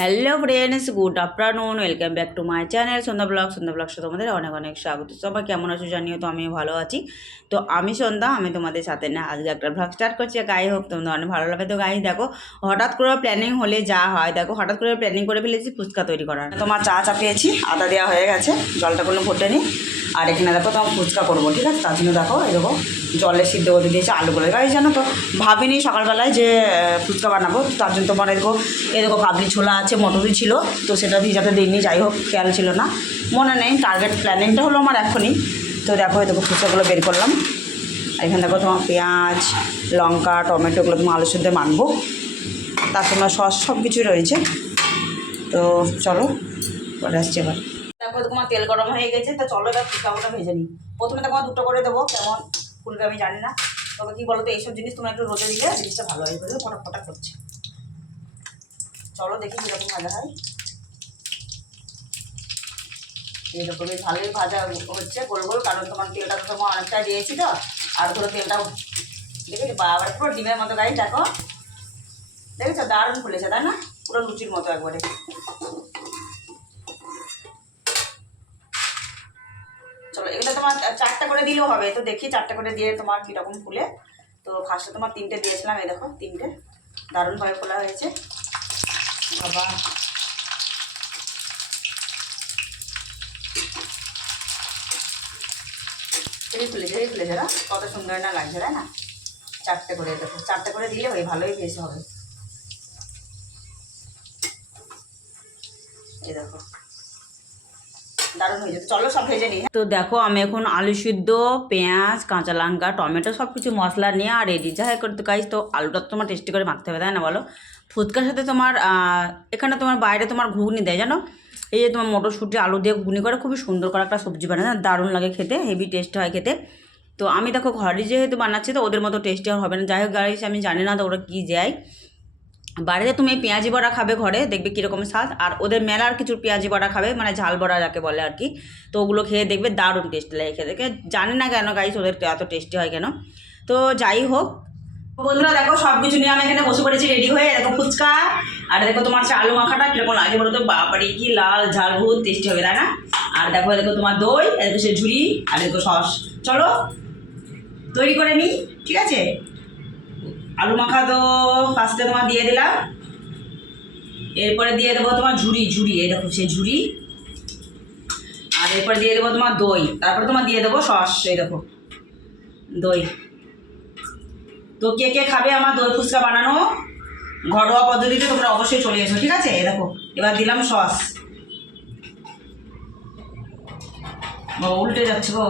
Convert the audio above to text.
Hello friends good afternoon welcome back to my channel Sandhya vlog Sandhya ব্লগসে তোমাদের অনেক অনেক স্বাগত। সবাই কেমন আছো জানিও তো আমি ভালো আছি। তো আমি সন্ধ্যা, আমি তোমাদের সাথে না আজকে একটা ব্লগ স্টার্ট করছি গাই হোক তোমাদের অনেক ভালো লাগে তো গাই দেখো, হঠাৎ করে প্ল্যানিং হলে যা হয়, দেখো, হঠাৎ করে প্ল্যানিং করে ফেলেছি, ফুচকা তৈরি করার। তোমার চা চাপিয়েছি, আদা দেওয়া হয়ে গেছে, জলটা কোনো ফোটেনি আর এখানে দেখো তোমার ফুচকা করব, ঠিক আছে? তার জন্য দেখো দেখো, জলে সিদ্ধ করতে দিয়েছি আলুগুলো। গাই জানো তো, ভাবিনি সকালবেলায় যে ফুচকা বানাবো তার জন্য তোমার এরকম এরকম কাবলি ছোলা আছে মটরই ছিল, তো সেটা দিয়ে যাতে দিইনি, যাই হোক, খেয়াল ছিল না। মনে নেই টার্গেট প্ল্যানিংটা হলো আমার এখনই। তো দেখো দেখো ফুচকাগুলো বের করলাম। এখানে দেখো তোমার পেঁয়াজ, লঙ্কা টমেটোগুলো তোমার আলুর সাথে মানবো তার সঙ্গে সস সব কিছুই রয়েছে। তো চলো, পরে আসছি এবার দেখো তোমার তেল গরম হয়ে গেছে, তো চলো এবার ফুচকাগুলো ভেজে নিই। প্রথমে তোমার দুটো করে দেবো, কেমন ফুলবে আমি জানি না। তবে কি বলতো, এইসব জিনিস তোমার একটু রোদে দিলে জিনিসটা ভালো হয়ে যাবে ফটা ফটা করছে। চলো দেখি কীরকম ভাজা হয়। এইরকম বেশ ভালোই ভাজা হচ্ছে গোল গোল, কারণ তোমার তেলটা তো তোমার অনেকটা দিয়েছি তো, আর ধরো তেলটাও দেখেছি? বাবার পুরো ডিমের মতো গাড়ি দেখো। দেখেছ? দারুণ ফুলেছে, তাই না? পুরো লুচির মতো একবারে। চলো, এগুলো তোমার চারটা করে দিলেও হবে। তো দেখি চারটা করে দিয়ে তোমার কীরকম ফুলে। তো ফার্স্টে তোমার তিনটে দিয়েছিলাম, এই দেখো, তিনটে। দারুণভাবে ফোলা হয়েছে। বাবা। এই ফুলেছে এই ফুলেছে না কত সুন্দর না লাগছে, তাই না? চারটে করে, দেখো, চারটে করে দিলে ওই ভালোই বেশ হবে। এই দেখো। তো দেখো, আমি এখন আলু সিদ্ধ, পেঁয়াজ, কাঁচা লঙ্কা, টমেটো সব কিছু মশলা নিয়ে আর রেডি যাই করতে গাইস তো আলুটা তোমার টেস্টি করে মাখতে হবে, তাই না বলো? ফুচকার সাথে তোমার এখানে তোমার বাইরে তোমার ঘুগনি দেয়, জানো? এই যে তোমার মটরশুঁটি, আলু দিয়ে ঘুগনি করে খুবই সুন্দর করে একটা সবজি বানায় দারুণ লাগে খেতে হেভি টেস্ট হয় খেতে। তো আমি দেখো, ঘরে যেহেতু বানাচ্ছি, তো ওদের মতো টেস্টি আর হবে না। যাই হোক গাইস আমি জানি না তো ওরা কী দেয়। বাড়িতে তুমি পেঁয়াজি বড়া খাবে ঘরে, দেখবে কীরকম স্বাদ। আর ওদের মেলার কিছু পেঁয়াজি বড়া খাবে মানে ঝাল বড়া যাকে বলে আর কি। তো ওগুলো খেয়ে দেখবে দারুণ টেস্ট লাগে খেয়ে দেখে জানি না কেন গাইস ওদের এত টেস্টি হয় কেন। তো যাই হোক, বন্ধুরা দেখো সব কিছু নিয়ে আমি এখানে বসে পড়েছি রেডি হয়ে। দেখো ফুচকা, আর দেখো তোমার হচ্ছে আলু মাখাটা কীরকম লাগছে বলো তো? বাপারি, কি লাল ঝাল, বহুত টেস্টি হবে, তাই না? আর দেখো দেখো তোমার দই, এদিকে সে ঝুড়ি, আর দেখো সস। চলো, তৈরি করে নিই, ঠিক আছে? আলু মাখা তো ফার্স্টে তোমার দিয়ে দিলাম। এরপরে দিয়ে দেবো তোমার ঝুড়ি ঝুড়ি, এই দেখো সেই ঝুড়ি। আর এরপরে দিয়ে দেবো তোমার দই। তারপরে তোমার দিয়ে দেবো সস, এই দেখো, দই। তো কে কে খাবে আমার দই ফুচকা বানানো? ঘরোয়া পদ্ধতিতে তোমরা অবশ্যই চলে এসো, ঠিক আছে? দেখো, এবার দিলাম সস। উল্টে যাচ্ছে গো।